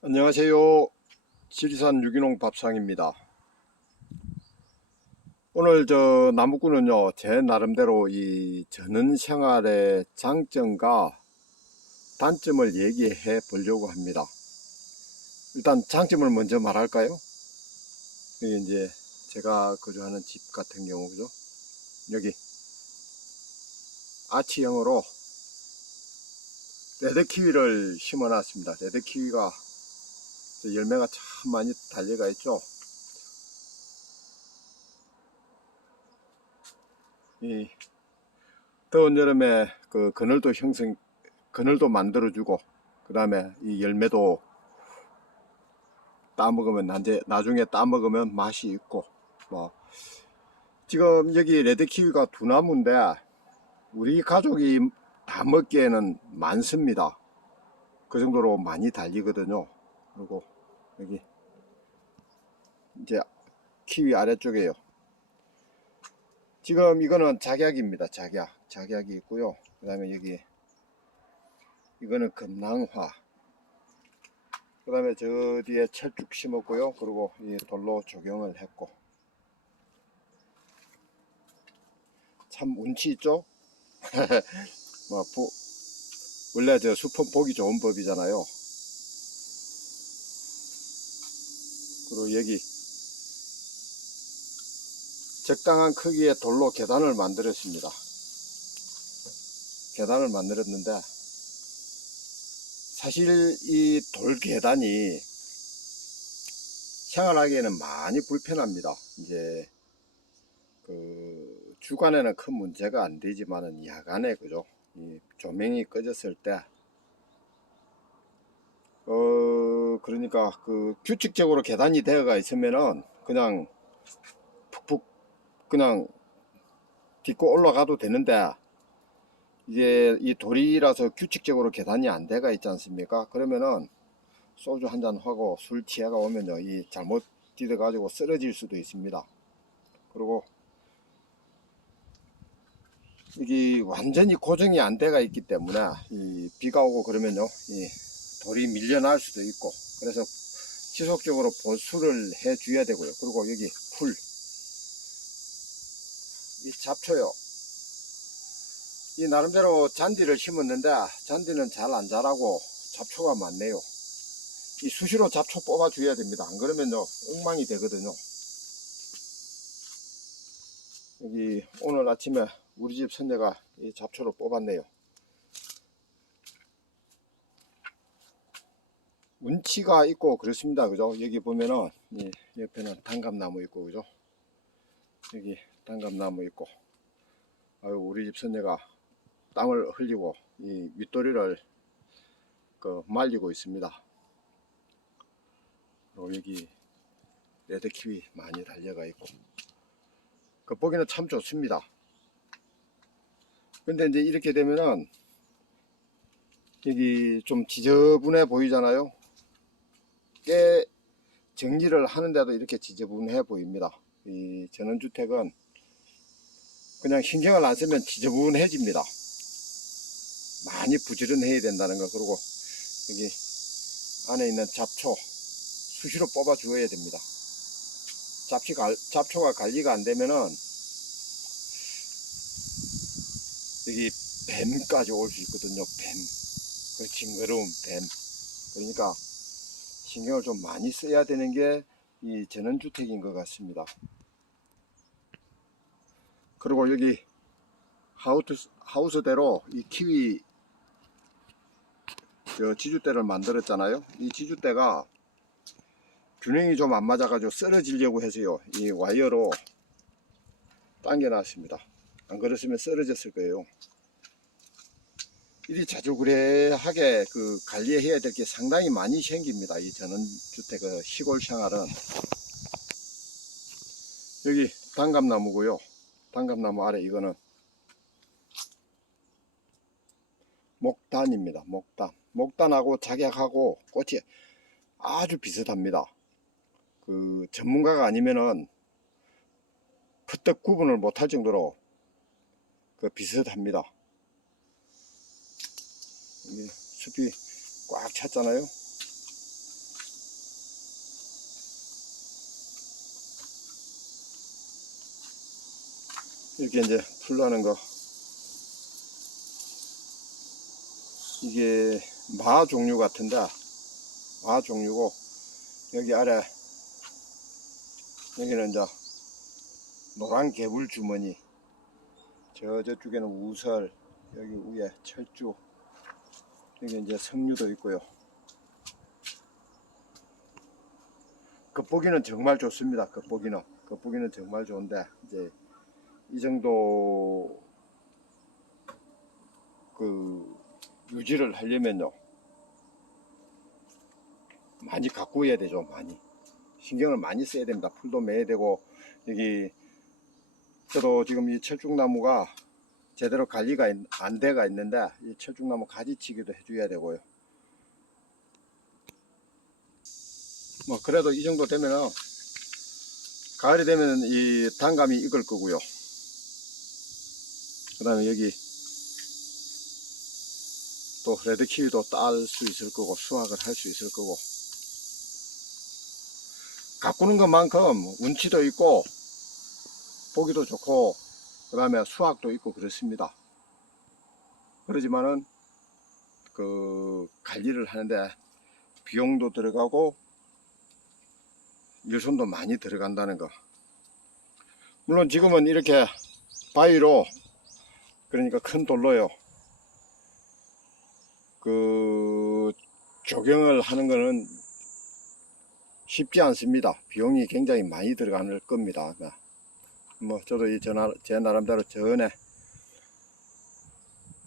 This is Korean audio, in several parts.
안녕하세요. 지리산 유기농 밥상입니다. 오늘 저 나무꾼은요, 제 나름대로 이 저는 생활의 장점과 단점을 얘기해 보려고 합니다. 일단 장점을 먼저 말할까요? 이게 이제 제가 거주하는 집 같은 경우죠. 여기 아치형으로 레드키위를 심어 놨습니다. 레드키위가 열매가 참 많이 달려가 있죠. 이 더운 여름에 그 그늘도 형성, 그늘도 만들어주고, 그 다음에 이 열매도 따먹으면, 나중에, 따먹으면 맛이 있고, 뭐, 지금 여기 레드키위가 두 나무인데, 우리 가족이 다 먹기에는 많습니다. 그 정도로 많이 달리거든요. 그리고 여기 이제 키위 아래쪽에요. 지금 이거는 작약입니다. 작약. 작약이 있고요. 그 다음에 여기 이거는 금낭화. 그 다음에 저 뒤에 철쭉 심었고요. 그리고 이 돌로 조경을 했고. 참 운치 있죠? 뭐, 보- 원래 저 숲은 보기 좋은 법이잖아요. 그리고 여기 적당한 크기의 돌로 계단을 만들었습니다. 계단을 만들었는데 사실 이 돌 계단이 생활하기에는 많이 불편합니다. 이제 그 주간에는 큰 문제가 안 되지만은 야간에 그죠? 이 조명이 꺼졌을 때 어, 그러니까 그 규칙적으로 계단이 되어가 있으면은 그냥 푹푹 그냥 딛고 올라가도 되는데 이게 이 돌이라서 규칙적으로 계단이 안 돼가 있지 않습니까? 그러면은 소주 한 잔 하고 술 취해가 오면요 이 잘못 디뎌 가지고 쓰러질 수도 있습니다. 그리고 이게 완전히 고정이 안 돼가 있기 때문에 이 비가 오고 그러면요 이 돌이 밀려날 수도 있고 그래서 지속적으로 보수를 해 줘야 되고요. 그리고 여기 풀. 이 잡초요. 이 나름대로 잔디를 심었는데 잔디는 잘 안 자라고 잡초가 많네요. 이 수시로 잡초 뽑아 줘야 됩니다. 안 그러면요 엉망이 되거든요. 여기 오늘 아침에 우리 집 선녀가 이 잡초를 뽑았네요 운치가 있고 그렇습니다. 그죠? 여기 보면은 이 옆에는 단감나무 있고 그죠? 여기 단감나무 있고 아유 우리 집 선녀가 땀을 흘리고 이 윗도리를 그 말리고 있습니다. 그리고 여기 레드키위 많이 달려가 있고 그 보기는 참 좋습니다. 근데 이제 이렇게 되면은 여기 좀 지저분해 보이잖아요. 꽤 정리를 하는데도 이렇게 지저분해 보입니다. 이 전원주택은 그냥 신경을 안 쓰면 지저분해집니다. 많이 부지런해야 된다는 거. 그리고 여기 안에 있는 잡초 수시로 뽑아 주어야 됩니다. 잡초, 갈- 잡초가 관리가 안 되면은 여기 뱀까지 올 수 있거든요. 뱀. 그 징그러운 뱀. 그러니까 신경을 좀 많이 써야 되는 게 이 전원주택인 것 같습니다. 그리고 여기 하우스, 하우스대로 이 키위 저 지주대를 만들었잖아요. 이 지주대가 균형이 좀 안 맞아가지고 쓰러지려고 해서요. 이 와이어로 당겨놨습니다. 안 그랬으면 쓰러졌을 거예요. 일이 자주그래 하게 그 관리해야 될 게 상당히 많이 생깁니다. 이 전원주택 그 시골 생활은. 여기 단감나무고요. 단감나무 아래 이거는 목단입니다. 목단. 목단하고 작약하고 꽃이 아주 비슷합니다. 그 전문가가 아니면은 푸떡 구분을 못할 정도로 그 비슷합니다. 이게 숲이 꽉 찼잖아요. 이렇게 이제 풀라는 거. 이게 마 종류 같은데, 마 종류고, 여기 아래, 여기는 이제 노란 개불 주머니, 저, 저쪽에는 우설, 여기 위에 철쭉 여기 이제 석류도 있고요. 겉보기는 정말 좋습니다. 겉보기는. 겉보기는 정말 좋은데 이제 이 정도 그 유지를 하려면요. 많이 가꾸어야 되죠 많이. 신경을 많이 써야 됩니다. 풀도 매야 되고 여기 저도 지금 이 철쭉나무가 제대로 관리가 인- 안 돼가 있는데 이 철쭉나무 가지치기도 해줘야 되고요. 뭐 그래도 이 정도 되면은 가을이 되면 이 단감이 익을 거고요. 그 다음에 여기 또 레드키위도 딸 수 있을 거고 수확을 할 수 있을 거고. 가꾸는 것만큼 운치도 있고 보기도 좋고 그 다음에 수확도 있고 그렇습니다 그러지만은 그 관리를 하는데 비용도 들어가고 일손도 많이 들어간다는 거 물론 지금은 이렇게 바위로 그러니까 큰 돌로요 그 조경을 하는 거는 쉽지 않습니다. 비용이 굉장히 많이 들어갈 겁니다. 네. 뭐 저도 이 전화 제 나름대로 전에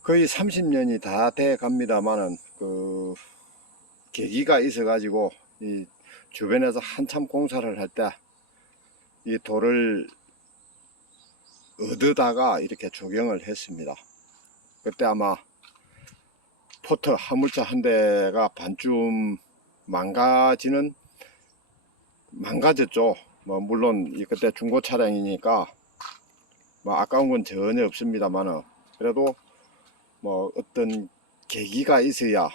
거의 30년이 다 돼 갑니다만은 그 계기가 있어 가지고 이 주변에서 한참 공사를 할 때 이 돌을 얻다가 이렇게 조경을 했습니다. 그때 아마 포터 화물차 한 대가 반쯤 망가지는 망가졌죠. 뭐 물론 이 그때 중고 차량이니까 뭐 아까운 건 전혀 없습니다만은 그래도 뭐 어떤 계기가 있어야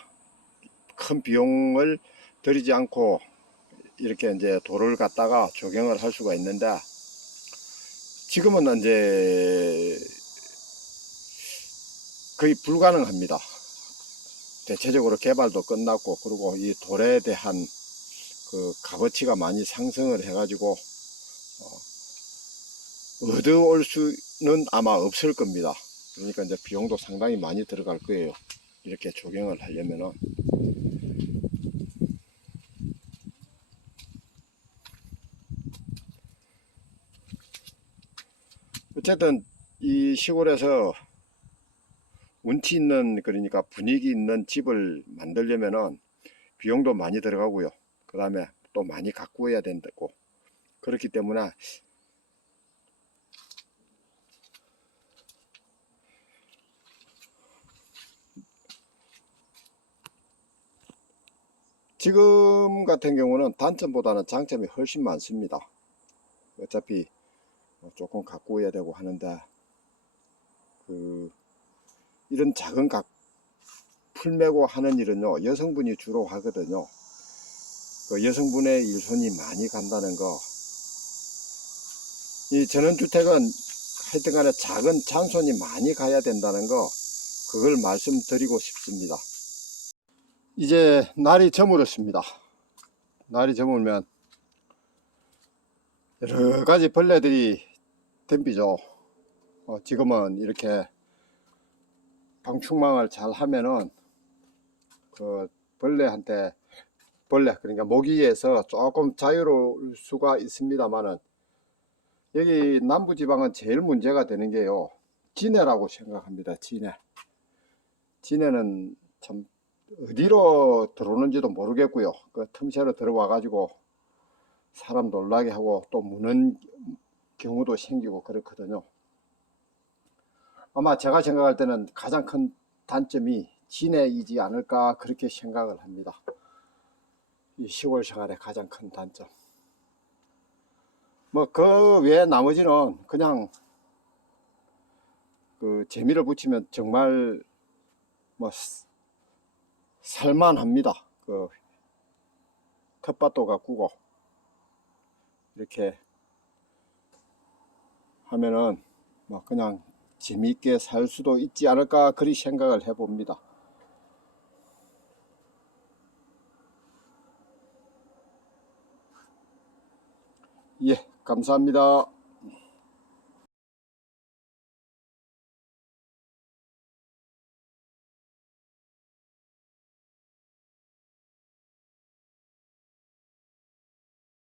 큰 비용을 들이지 않고 이렇게 이제 돌을 갖다가 조경을 할 수가 있는데 지금은 이제 거의 불가능합니다. 대체적으로 개발도 끝났고 그리고 이 돌에 대한 그 값어치가 많이 상승을 해가지고 어, 얻어올 수는 아마 없을 겁니다. 그러니까 이제 비용도 상당히 많이 들어갈 거예요. 이렇게 조경을 하려면은 어쨌든 이 시골에서 운치 있는 그러니까 분위기 있는 집을 만들려면은 비용도 많이 들어가고요. 그 다음에 또 많이 가꾸어야 된다고 그렇기 때문에 지금 같은 경우는 단점보다는 장점이 훨씬 많습니다. 어차피 뭐 조금 가꾸어야 되고 하는데 그 이런 작은 각 풀매고 하는 일은요 여성분이 주로 하거든요. 그 여성분의 일손이 많이 간다는 거. 이 전원주택은 하여튼 간에 작은 잔손이 많이 가야 된다는 거, 그걸 말씀드리고 싶습니다. 이제 날이 저물었습니다. 날이 저물면 여러 가지 벌레들이 덤비죠. 어, 지금은 이렇게 방충망을 잘 하면은 그 벌레한테 벌레 그러니까 모기에서 조금 자유로울 수가 있습니다만은 여기 남부지방은 제일 문제가 되는 게요. 진해라고 생각합니다 진해. 진해는 참 어디로 들어오는지도 모르겠고요. 그 틈새로 들어와 가지고 사람 놀라게 하고 또 무는 경우도 생기고 그렇거든요. 아마 제가 생각할 때는 가장 큰 단점이 진해이지 않을까 그렇게 생각을 합니다 이 시골 생활의 가장 큰 단점. 뭐 그 외에 나머지는 그냥 그 재미를 붙이면 정말 뭐 스- 살만합니다. 그 텃밭도 가꾸고 이렇게 하면은 뭐 그냥 재미있게 살 수도 있지 않을까 그리 생각을 해봅니다. 예, 감사합니다.